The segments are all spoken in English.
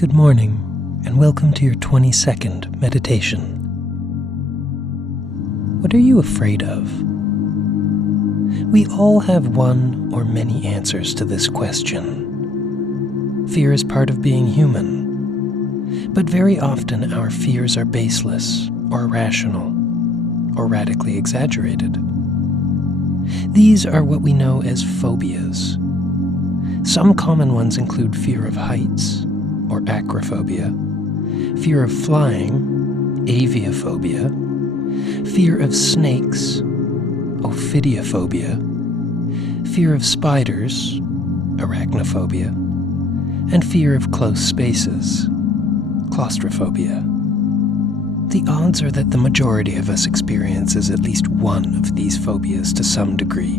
Good morning, and welcome to your 22nd meditation. What are you afraid of? We all have one or many answers to this question. Fear is part of being human, but very often our fears are baseless or irrational or radically exaggerated. These are what we know as phobias. Some common ones include fear of heights, or acrophobia, fear of flying, aviophobia, fear of snakes, ophidiophobia, fear of spiders, arachnophobia, and fear of close spaces, claustrophobia. The odds are that the majority of us experiences at least one of these phobias to some degree,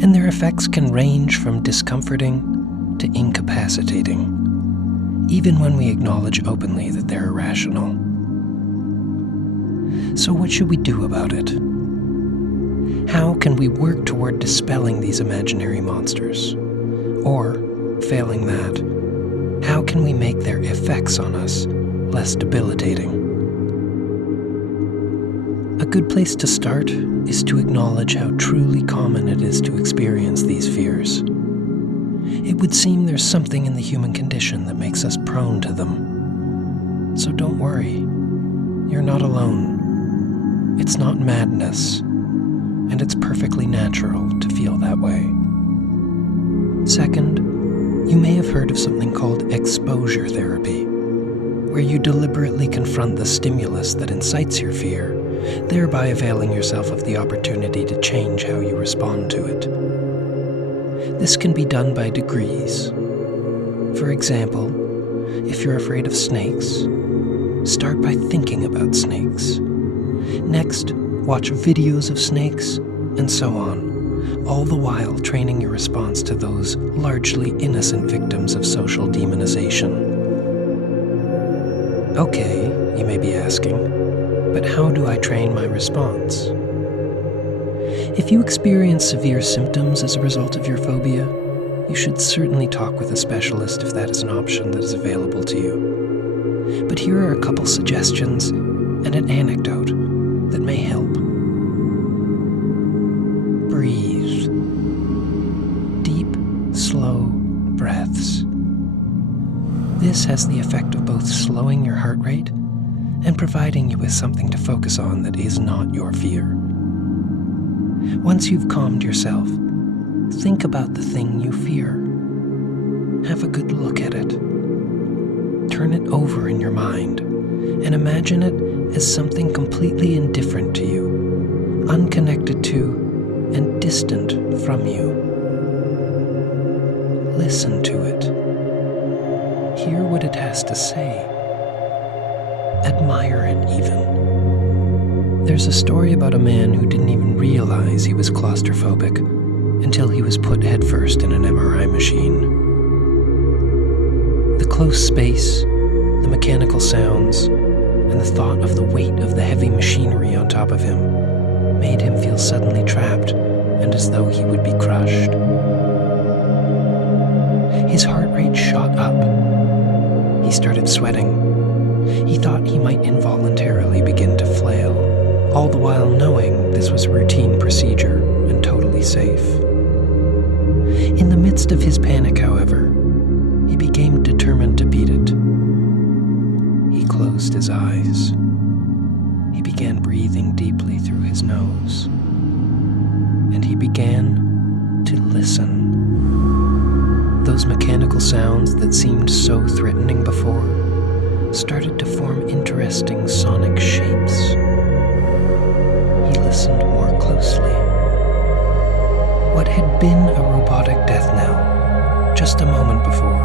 and their effects can range from discomforting to incapacitating, even when we acknowledge openly that they're irrational. So what should we do about it? How can we work toward dispelling these imaginary monsters? Or, failing that, how can we make their effects on us less debilitating? A good place to start is to acknowledge how truly common it is to experience these fears. It would seem there's something in the human condition that makes us prone to them. So don't worry, you're not alone. It's not madness, and it's perfectly natural to feel that way. Second, you may have heard of something called exposure therapy, where you deliberately confront the stimulus that incites your fear, thereby availing yourself of the opportunity to change how you respond to it. This can be done by degrees. For example, if you're afraid of snakes, start by thinking about snakes. Next, watch videos of snakes, and so on, all the while training your response to those largely innocent victims of social demonization. Okay, you may be asking, but how do I train my response? If you experience severe symptoms as a result of your phobia, you should certainly talk with a specialist if that is an option that is available to you. But here are a couple suggestions and an anecdote that may help. Breathe. Deep, slow breaths. This has the effect of both slowing your heart rate and providing you with something to focus on that is not your fear. Once you've calmed yourself, think about the thing you fear. Have a good look at it. Turn it over in your mind and imagine it as something completely indifferent to you, unconnected to, and distant from you. Listen to it. Hear what it has to say. Admire it even. There's a story about a man who didn't even realize he was claustrophobic until he was put headfirst in an MRI machine. The close space, the mechanical sounds, and the thought of the weight of the heavy machinery on top of him made him feel suddenly trapped and as though he would be crushed. His heart rate shot up. He started sweating. He thought he might involuntarily begin to flail, all the while knowing this was a routine procedure and totally safe. In the midst of his panic, however, he became determined to beat it. He closed his eyes. He began breathing deeply through his nose. And he began to listen. Those mechanical sounds that seemed so threatening before started to form interesting sonic shapes. He listened more closely. What had been a robotic death knell just a moment before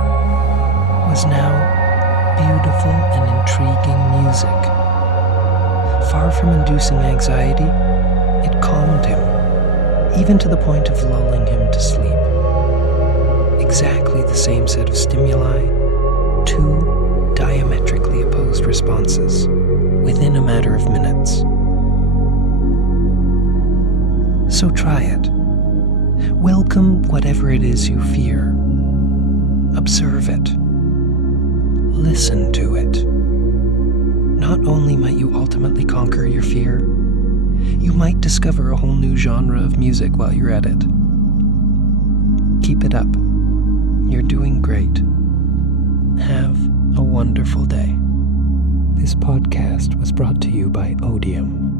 was now beautiful and intriguing music. Far from inducing anxiety, it calmed him, even to the point of lulling him to sleep. Exactly the same set of stimuli, two diametrically opposed responses within a matter of minutes. So try it. Welcome whatever it is you fear. Observe it. listen to it. Not only might you ultimately conquer your fear, you might discover a whole new genre of music while you're at it. Keep it up. You're doing great. Have a wonderful day. This podcast was brought to you by Odium.